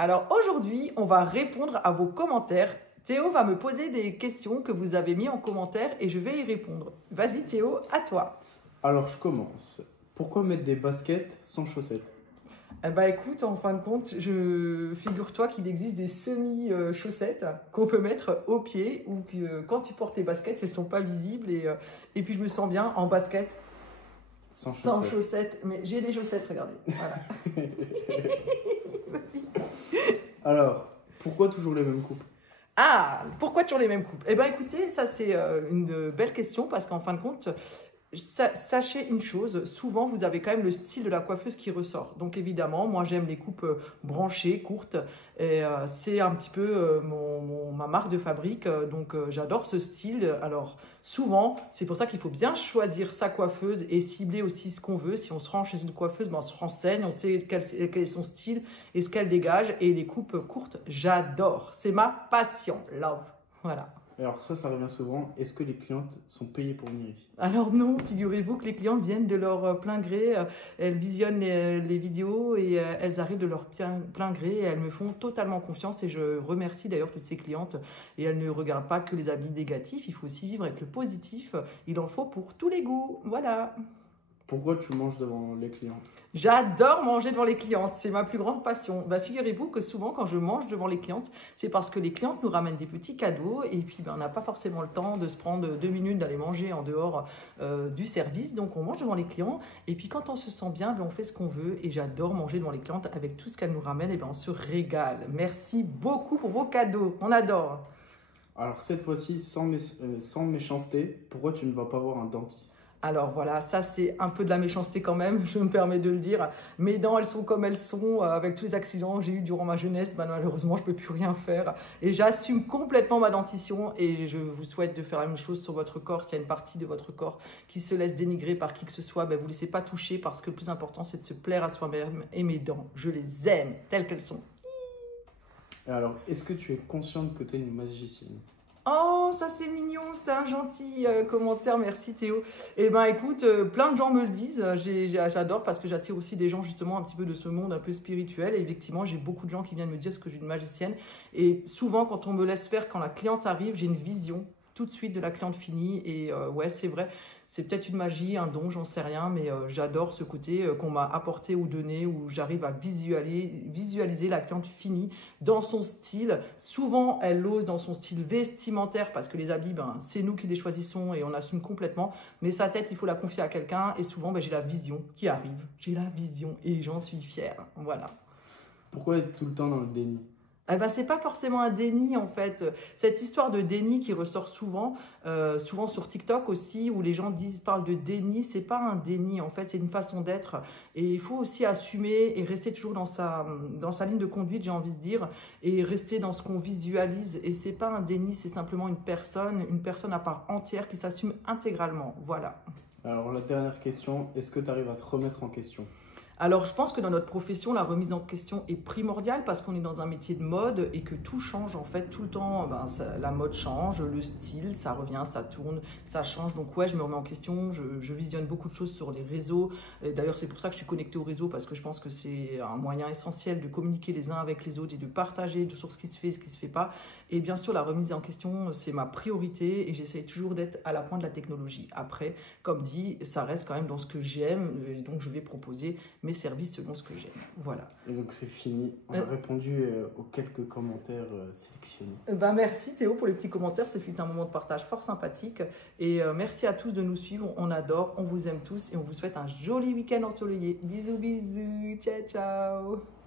Alors aujourd'hui, on va répondre à vos commentaires. Théo va me poser des questions que vous avez mis en commentaire et je vais y répondre. Vas-y Théo, à toi. Alors, je commence. Pourquoi mettre des baskets sans chaussettes? Eh ben écoute, en fin de compte, figure-toi qu'il existe des semi-chaussettes qu'on peut mettre aux pieds ou que quand tu portes les baskets, elles ne sont pas visibles et puis je me sens bien en basket sans chaussettes. Mais j'ai les chaussettes, regardez. Voilà. Vas-y. Alors, pourquoi toujours les mêmes coupes? Ah, pourquoi toujours les mêmes coupes? Eh bien, écoutez, ça c'est une belle question parce qu'en fin de compte, sachez une chose, souvent vous avez quand même le style de la coiffeuse qui ressort. Donc évidemment, moi j'aime les coupes branchées, courtes, et c'est un petit peu ma marque de fabrique, donc j'adore ce style. Alors souvent, c'est pour ça qu'il faut bien choisir sa coiffeuse et cibler aussi ce qu'on veut. Si on se rend chez une coiffeuse, ben, on se renseigne, on sait quel est son style et ce qu'elle dégage. Et les coupes courtes, j'adore, c'est ma passion, love, voilà. Alors ça revient souvent. Est-ce que les clientes sont payées pour venir ici? Alors non, figurez-vous que les clientes viennent de leur plein gré, elles visionnent les vidéos et elles arrivent de leur plein gré et elles me font totalement confiance et je remercie d'ailleurs toutes ces clientes et elles ne regardent pas que les avis négatifs, il faut aussi vivre avec le positif, il en faut pour tous les goûts, voilà. Pourquoi tu manges devant les clientes? J'adore manger devant les clientes, c'est ma plus grande passion. Bah, figurez-vous que souvent quand je mange devant les clientes, c'est parce que les clientes nous ramènent des petits cadeaux et puis on n'a pas forcément le temps de se prendre 2 minutes d'aller manger en dehors du service. Donc on mange devant les clients et puis quand on se sent bien, on fait ce qu'on veut et j'adore manger devant les clientes avec tout ce qu'elles nous ramènent et on se régale. Merci beaucoup pour vos cadeaux, on adore. Alors cette fois-ci, sans méchanceté, pourquoi tu ne vas pas voir un dentiste? Alors voilà, ça c'est un peu de la méchanceté quand même, je me permets de le dire. Mes dents, elles sont comme elles sont, avec tous les accidents que j'ai eu durant ma jeunesse, malheureusement je ne peux plus rien faire. Et j'assume complètement ma dentition et je vous souhaite de faire la même chose sur votre corps. S'il y a une partie de votre corps qui se laisse dénigrer par qui que ce soit, vous ne laissez pas toucher parce que le plus important c'est de se plaire à soi-même. Et mes dents, je les aime telles qu'elles sont. Alors, est-ce que tu es consciente que tu es une magicienne? Oh, ça c'est mignon, c'est un gentil commentaire, merci Théo. Eh ben écoute, plein de gens me le disent, j'adore parce que j'attire aussi des gens justement un petit peu de ce monde un peu spirituel. Et effectivement, j'ai beaucoup de gens qui viennent me dire ce que je suis une magicienne. Et souvent, quand on me laisse faire, quand la cliente arrive, j'ai une vision tout de suite de la cliente finie. Et ouais, c'est vrai, c'est peut-être une magie, un don, j'en sais rien, mais j'adore ce côté qu'on m'a apporté ou donné, où j'arrive à visualiser la cliente finie dans son style. Souvent, elle ose dans son style vestimentaire, parce que les habits, c'est nous qui les choisissons et on assume complètement. Mais sa tête, il faut la confier à quelqu'un, et souvent, j'ai la vision qui arrive. J'ai la vision, et j'en suis fière. Voilà. Pourquoi être tout le temps dans le déni? Eh ben, c'est pas forcément un déni en fait. Cette histoire de déni qui ressort souvent, souvent sur TikTok aussi, où les gens parlent de déni, c'est pas un déni en fait, c'est une façon d'être. Et il faut aussi assumer et rester toujours dans sa ligne de conduite, j'ai envie de dire, et rester dans ce qu'on visualise. Et c'est pas un déni, c'est simplement une personne à part entière qui s'assume intégralement. Voilà. Alors la dernière question, est-ce que tu arrives à te remettre en question? Alors, je pense que dans notre profession, la remise en question est primordiale parce qu'on est dans un métier de mode et que tout change en fait tout le temps. La mode change, le style, ça revient, ça tourne, ça change. Donc ouais, je me remets en question, je visionne beaucoup de choses sur les réseaux. D'ailleurs, c'est pour ça que je suis connectée au réseau parce que je pense que c'est un moyen essentiel de communiquer les uns avec les autres et de partager sur ce qui se fait et ce qui se fait pas. Et bien sûr, la remise en question, c'est ma priorité et j'essaie toujours d'être à la pointe de la technologie. Après, comme dit, ça reste quand même dans ce que j'aime, donc je vais proposer mes services selon ce que j'aime. Voilà. Et donc c'est fini. On a répondu aux quelques commentaires sélectionnés. Merci Théo pour les petits commentaires. Ce fut un moment de partage fort sympathique. Et merci à tous de nous suivre. On adore, on vous aime tous et on vous souhaite un joli week-end ensoleillé. Bisous, bisous. Ciao, ciao.